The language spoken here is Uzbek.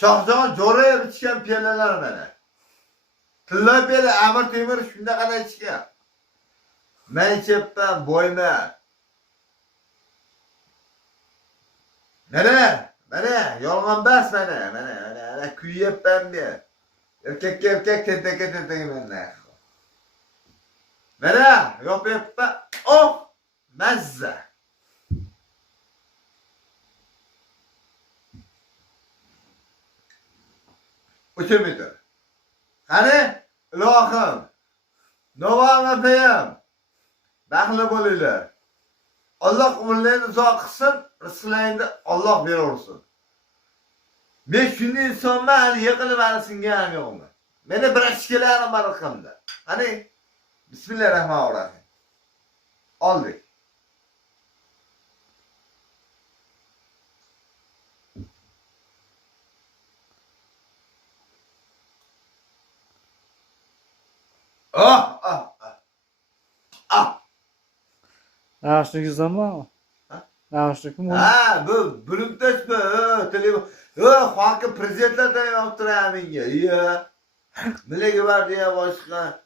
Shohjahon jo'rayib ichgan piyolalar mana. Tilla piyala Amir Temur shunaqada ichgan. Men ichibman, boyman. Mana, yolg'on bas mana kuyibman men. Erkak tentakka menda. Mana, yopibman. Oh, mazza. O'chirmaydi. Qani, ilohim. Navomi payam. Baxtli bo'linglar. Alloh umrlaringizni uzoq qilsin, rizqlaringizni Alloh beraversin. Men shunday insonman, hali yiqilib hali singanim yo'qman. Meni bir ishkalarim bor raqamda. Qani, bismillahirrohmanirrohim. Oldik. Naşnikizdanmi? Naşnikmi? Ha, bu Bluetooth bu, telefon. Xalqi prezidentlardan yoqtiradi menga. Nimaga bor deya boshqa.